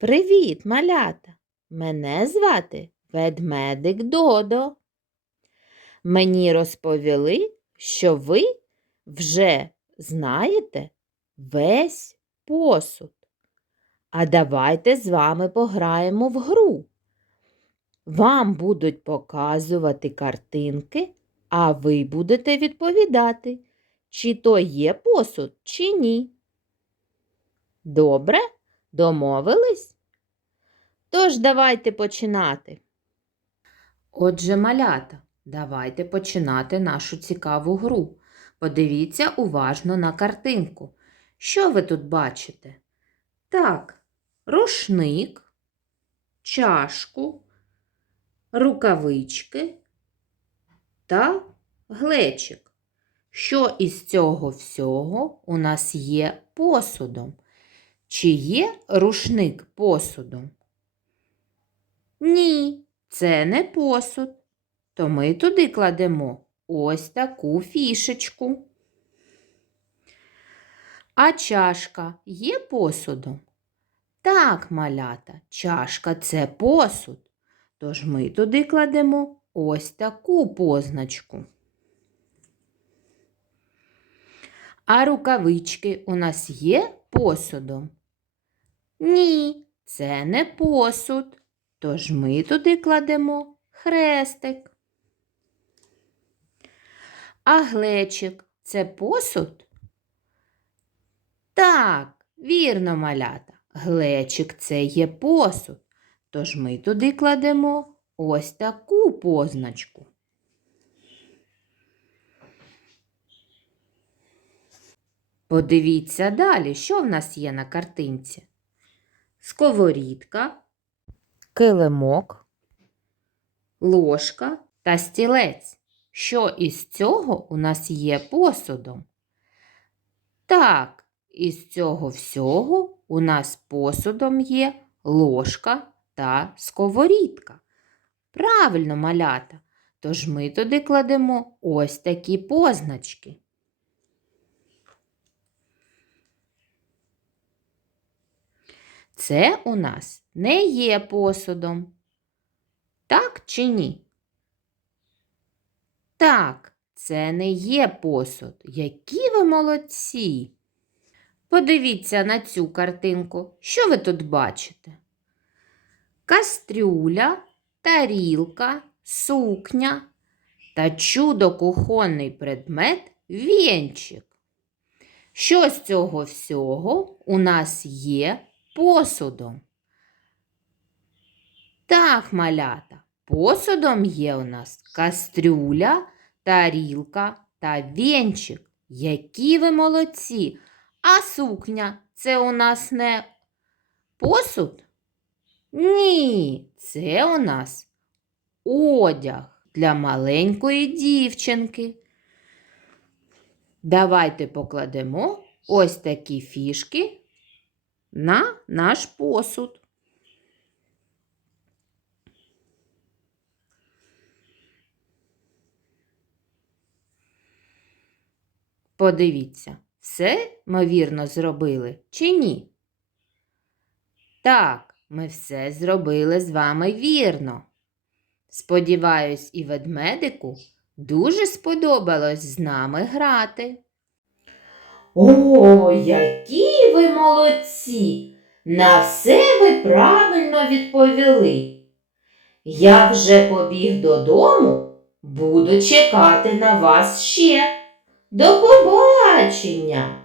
Привіт, малята! Мене звати ведмедик Додо. Мені розповіли, що ви вже знаєте весь посуд. А давайте з вами пограємо в гру. Вам будуть показувати картинки, а ви будете відповідати, чи то є посуд, чи ні. Добре? Домовились? Тож давайте починати. Отже, малята, давайте починати нашу цікаву гру. Подивіться уважно на картинку. Що ви тут бачите? Так, рушник, чашку, рукавички та глечик. Що із цього всього у нас є посудом? Чи є рушник посудом? Ні, це не посуд. То ми туди кладемо ось таку фішечку. А чашка є посудом? Так, малята, чашка це посуд. Тож ми туди кладемо ось таку позначку. А рукавички у нас є посудом? Ні, це не посуд. Тож ми туди кладемо хрестик. А глечик це посуд? Так, вірно, малята. Глечик це є посуд. Тож ми туди кладемо ось таку позначку. Подивіться далі, що в нас є на картинці. Сковорідка, килимок, ложка та стілець. Що із цього у нас є посудом? Так, із цього всього у нас посудом є ложка та сковорідка. Правильно, малята. Тож ми туди кладемо ось такі позначки. Це у нас не є посудом. Так чи ні? Так, це не є посуд. Які ви молодці. Подивіться на цю картинку. Що ви тут бачите? Кастрюля, тарілка, сукня та чудо кухонний предмет вінчик. Що з цього всього у нас є посудом? Так, малята, посудом є у нас кастрюля, тарілка та вінчик. Які ви молодці! А сукня це у нас не посуд? Ні, це у нас одяг для маленької дівчинки. Давайте покладемо ось такі фішки на наш посуд. Подивіться, все ми вірно зробили чи ні? Так, ми все зробили з вами вірно. Сподіваюсь, і ведмедику дуже сподобалось з нами грати. О, які! На все ви правильно відповіли. Я вже побіг додому, буду чекати на вас ще. До побачення!